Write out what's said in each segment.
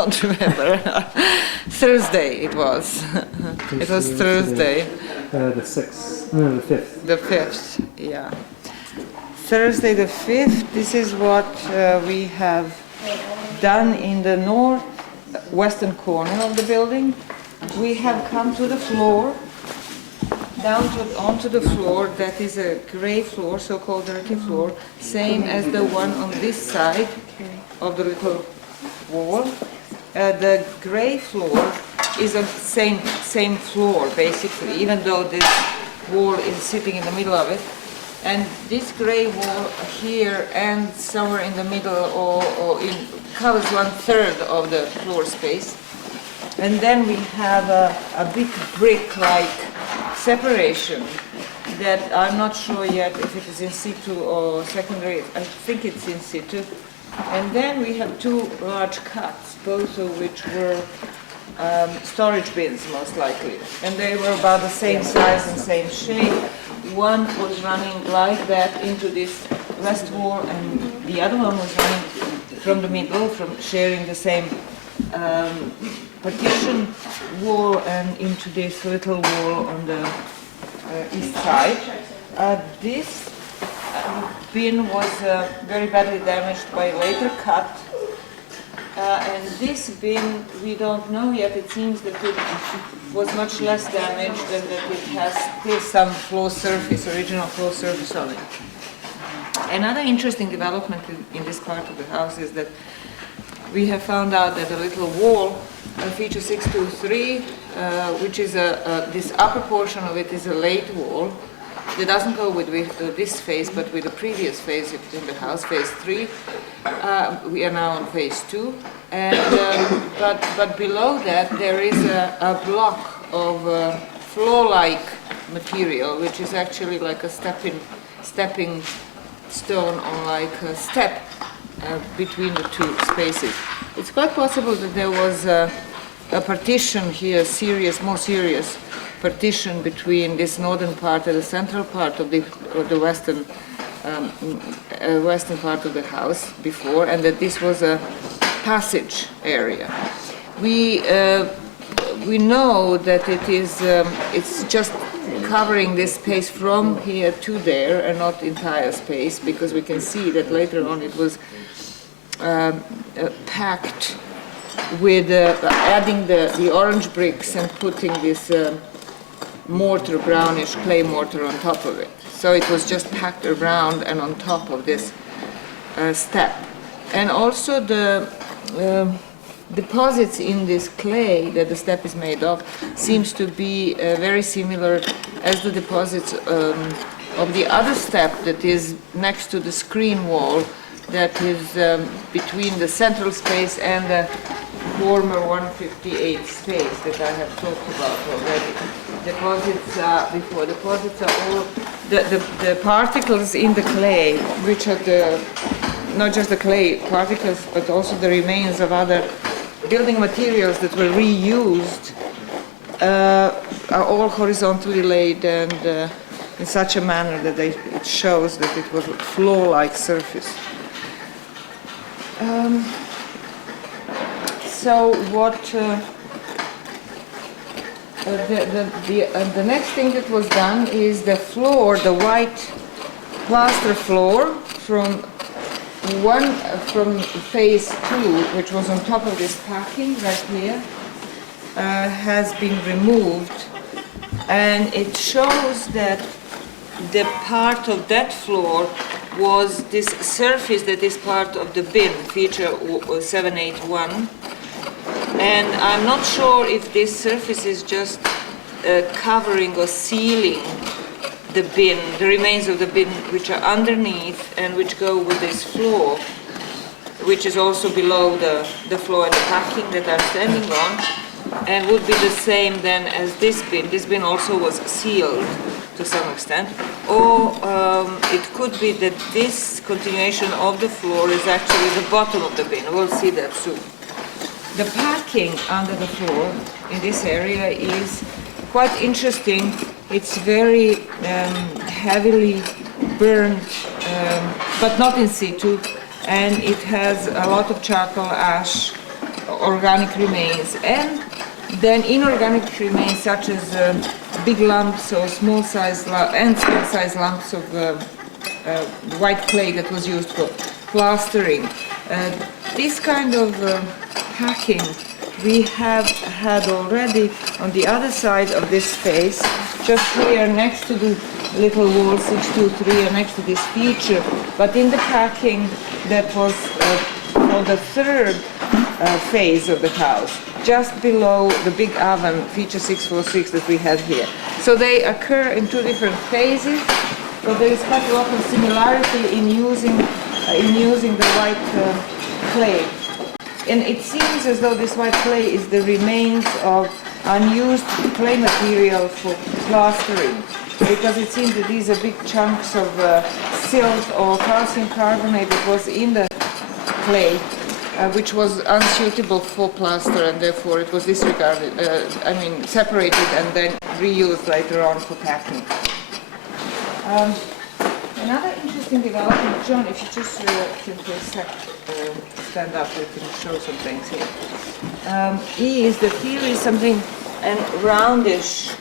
can't remember. Thursday it was. It was Thursday. The 6th, no, the 5th. The 5th, yeah. Thursday the 5th, this is what we have done in the northwestern corner of the building. We have come to the floor, onto the floor. That is a gray floor, so-called dirty floor, same as the one on this side of the little wall. The gray floor is the same floor, basically, even though this wall is sitting in the middle of it. And this gray wall here and somewhere in the middle covers 1/3 of the floor space. And then we have a big brick-like separation that I'm not sure yet if it is in situ or secondary. I think it's in situ. And then we have two large cuts, both of which were storage bins, most likely. And they were about the same size and same shape. One was running like that into this west wall, and the other one was running from the middle, sharing the same partition wall and into this little wall on the east side. This bin was very badly damaged by a later cut. And this bin, we don't know yet. It seems that it was much less damaged and that it has still some floor surface, original floor surface on it. Another interesting development in this part of the house is that we have found out that a little wall, feature 623, which is this upper portion of it is a late wall. It doesn't go with this phase, but with the previous phase in the house, phase 3. We are now on phase 2, and but below that there is a block of floor-like material, which is actually like a stepping stone on like a step between the two spaces. It's quite possible that there was a partition here, more serious partition between this northern part and the central part of the western part of the house before, and that this was a passage area. We know that it's just covering this space from here to there and not entire space, because we can see that later on it was packed with adding the orange bricks and putting this mortar, brownish clay mortar on top of it. So it was just packed around and on top of this step. And also the deposits in this clay that the step is made of seems to be very similar as the deposits of the other step that is next to the screen wall that is between the central space and the former 158 space that I have talked about already. Deposits are all the particles in the clay, which are not just the clay particles, but also the remains of other building materials that were reused, are all horizontally laid and in such a manner that it shows that it was a floor-like surface. So what the next thing that was done is the floor, the white plaster floor from phase 2, which was on top of this packing right here, has been removed, and it shows that the part of that floor was this surface that is part of the bin, feature 781. And I'm not sure if this surface is just covering or sealing the bin, the remains of the bin which are underneath and which go with this floor, which is also below the floor and the packing that I'm standing on, and would be the same then as this bin. This bin also was sealed to some extent. Or it could be that this continuation of the floor is actually the bottom of the bin. We'll see that soon. The packing under the floor in this area is quite interesting. It's very heavily burned, but not in situ, and it has a lot of charcoal ash organic remains, and then inorganic remains such as big lumps or small size lumps of white clay that was used for plastering. This kind of packing we have had already on the other side of this space, just here next to the little wall 623 and next to this feature, but in the packing that was for the third phase of the house, just below the big oven, feature 646 that we had here. So they occur in two different phases, but there is quite a lot of similarity in using the white clay. And it seems as though this white clay is the remains of unused clay material for plastering, because it seems that these are big chunks of silt or calcium carbonate that was in the clay, which was unsuitable for plaster, and therefore it was disregarded, separated and then reused later on for packing. Another interesting development, John, if you just can for a sec stand up, we can show some things here, is that here is something, a roundish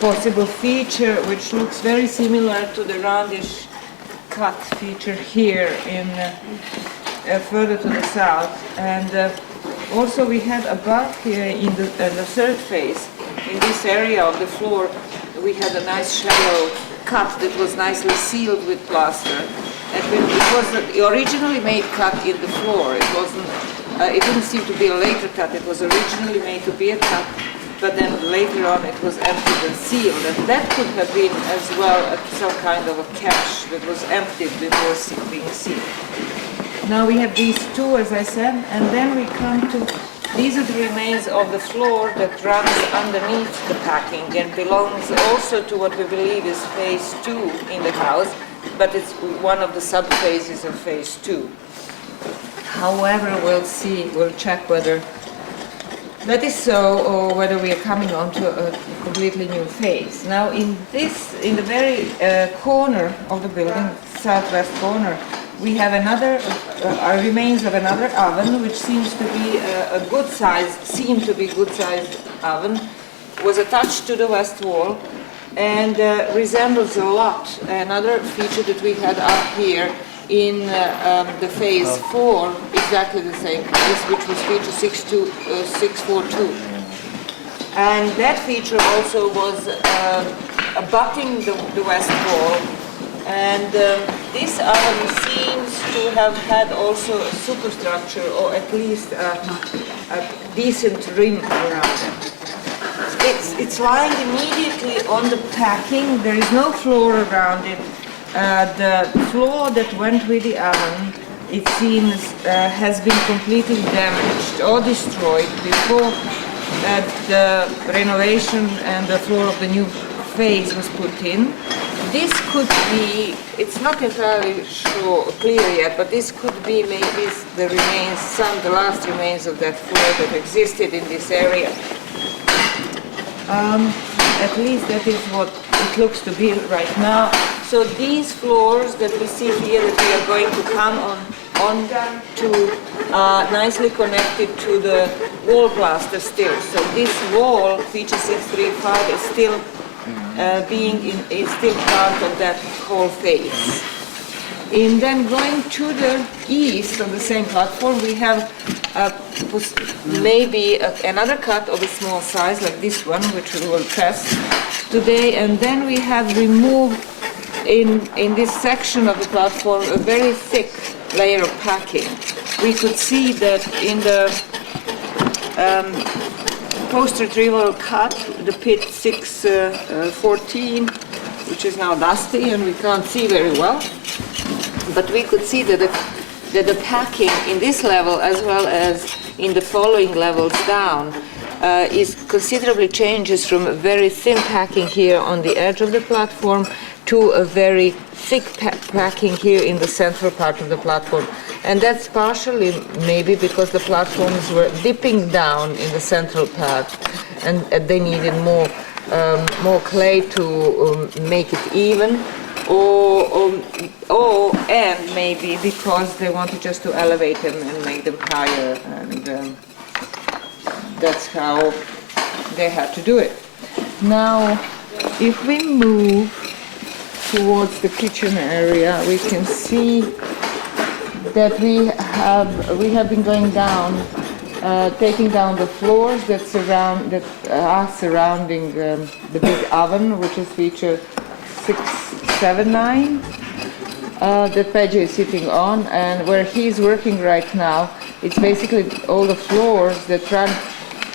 possible feature which looks very similar to the roundish cut feature here in further to the south. And also we had above here in the third phase, in this area of the floor, we had a nice shallow cut that was nicely sealed with plaster. And it was originally made cut in the floor. It wasn't. It didn't seem to be a later cut. It was originally made to be a cut, but then later on it was emptied and sealed. And that could have been as well some kind of a cache that was emptied before being sealed. Now we have these two, as I said, and then we come to, these are the remains of the floor that runs underneath the packing and belongs also to what we believe is phase 2 in the house, but it's one of the sub-phases of phase 2. However, we'll check whether that is so or whether we are coming on to a completely new phase. Now in the very corner of the building, southwest corner, we have another, remains of another oven, which seems to be a good sized oven, was attached to the west wall, and resembles a lot another feature that we had up here in the phase 4, exactly the same, which was feature 642. And that feature also was abutting the west wall. And this oven seems to have had also a superstructure, or at least a decent rim around it. It's lying immediately on the packing. There is no floor around it. The floor that went with the oven, it seems, has been completely damaged or destroyed before the renovation and the floor of the new phase was put in. This could be, it's not entirely clear yet, but this could be maybe the last remains of that floor that existed in this area. At least that is what it looks to be right now. So these floors that we see here that we are going to come on to nicely connected to the wall plaster still. So this wall, feature 635, is still is still part of that whole phase. And then going to the east on the same platform, we have maybe another cut of a small size like this one, which we will test today. And then we have removed in this section of the platform a very thick layer of packing. We could see that in the post-retrieval cut, the pit 614, which is now dusty and we can't see very well, but we could see that the packing in this level as well as in the following levels down is considerably changes from a very thin packing here on the edge of the platform to a very thick packing here in the central part of the platform. And that's partially maybe because the platforms were dipping down in the central part and they needed more clay to make it even. And maybe because they wanted just to elevate them and make them higher, and that's how they had to do it. Now, if we move towards the kitchen area, we can see that we have been going down, taking down the floors that are surrounding the big oven, which is feature 679. That Pedro is sitting on, and where he's working right now, it's basically all the floors that run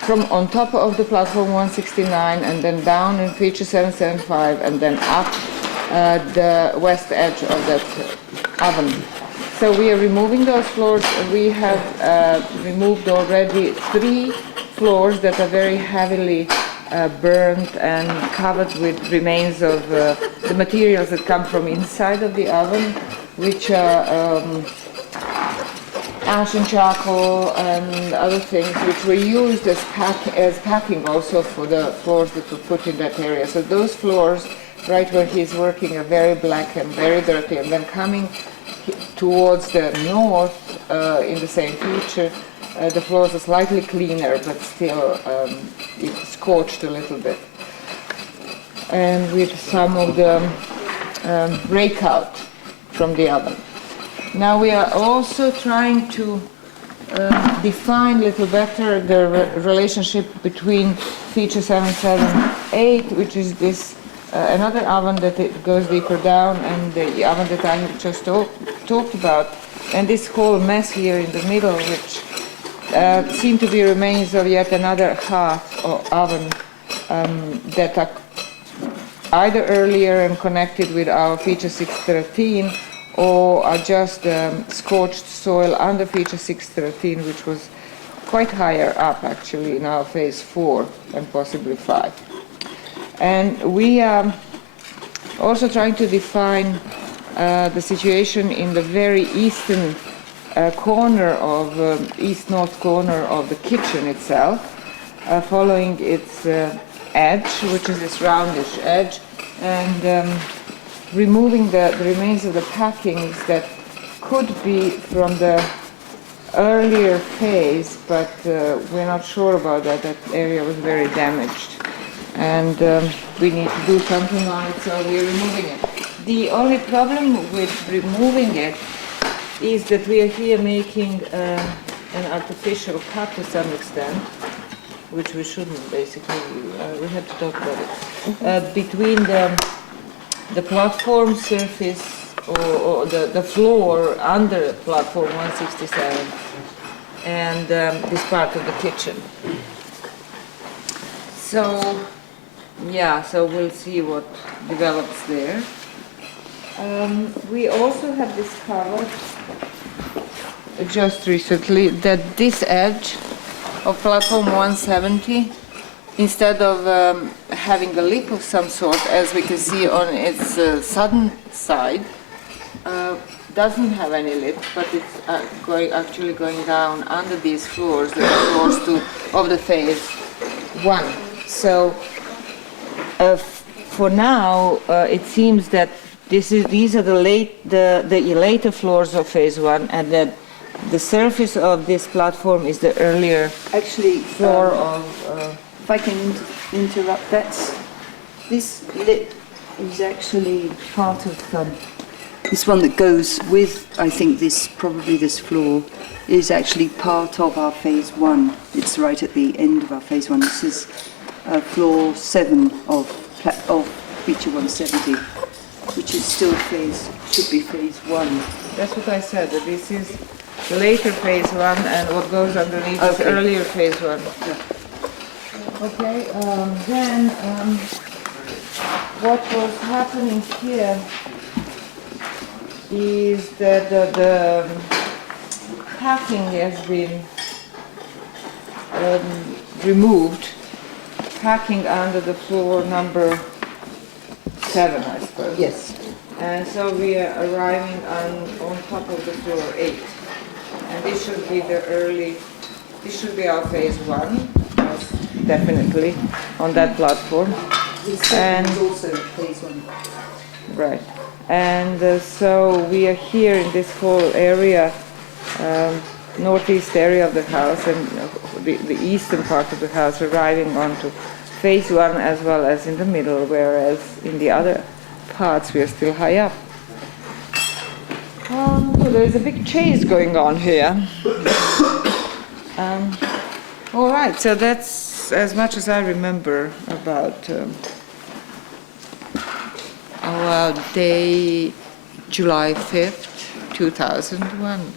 from on top of the platform 169 and then down in feature 775 and then up the west edge of that oven. So we are removing those floors. We have removed already 3 floors that are very heavily burned and covered with remains of the materials that come from inside of the oven, which are ash and charcoal and other things which were used as packing also for the floors that were put in that area. So those floors right where he's working are very black and very dirty, and then coming towards the north in the same feature, the floors are slightly cleaner, but still it's scorched a little bit. And with some of the rake out from the oven. Now we are also trying to define a little better the relationship between feature 778, which is this another oven that it goes deeper down, and the oven that I have just talked about, and this whole mess here in the middle, which seem to be remains of yet another hearth or oven that are either earlier and connected with our feature 613, or are just scorched soil under feature 613, which was quite higher up actually in our phase 4 and possibly 5. And we are also trying to define the situation in the very eastern corner of east-north corner of the kitchen itself, following its edge, which is this roundish edge, and removing the remains of the packings that could be from the earlier phase, but we're not sure about that. That area was very damaged, and we need to do something on it, so we're removing it. The only problem with removing it is that we are here making an artificial cut to some extent, which we shouldn't basically. We have to talk about it. Between the platform surface or the floor under platform 167 and this part of the kitchen. So, yeah, so we'll see what develops there. We also have discovered just recently that this edge of platform 170, instead of having a lip of some sort, as we can see on its southern side, doesn't have any lip, but it's actually going down under these floors, the floors of the phase 1. So for now, it seems that these are the later floors of phase 1, and that the surface of this platform is the earlier floor of. If I can interrupt, this lip is actually part of this one that goes with, I think, probably this floor is actually part of our phase 1. It's right at the end of our phase 1. This is floor 7 of feature 170, which is still should be phase 1. That's what I said, that this is later phase 1, and what goes underneath is earlier phase 1. Yeah. Okay, then what was happening here is that the packing has been removed, packing under the floor number 7, I suppose. Yes. And so we are arriving on top of the floor 8. And this should be this should be our phase 1. Definitely on that platform, and also phase 1. Right. And so we are here in this whole area, northeast area of the house, and the eastern part of the house, arriving onto phase one as well as in the middle, whereas in the other parts we are still high up. So there's a big chase going on here. All right, so that's as much as I remember about our day, July 5th, 2001.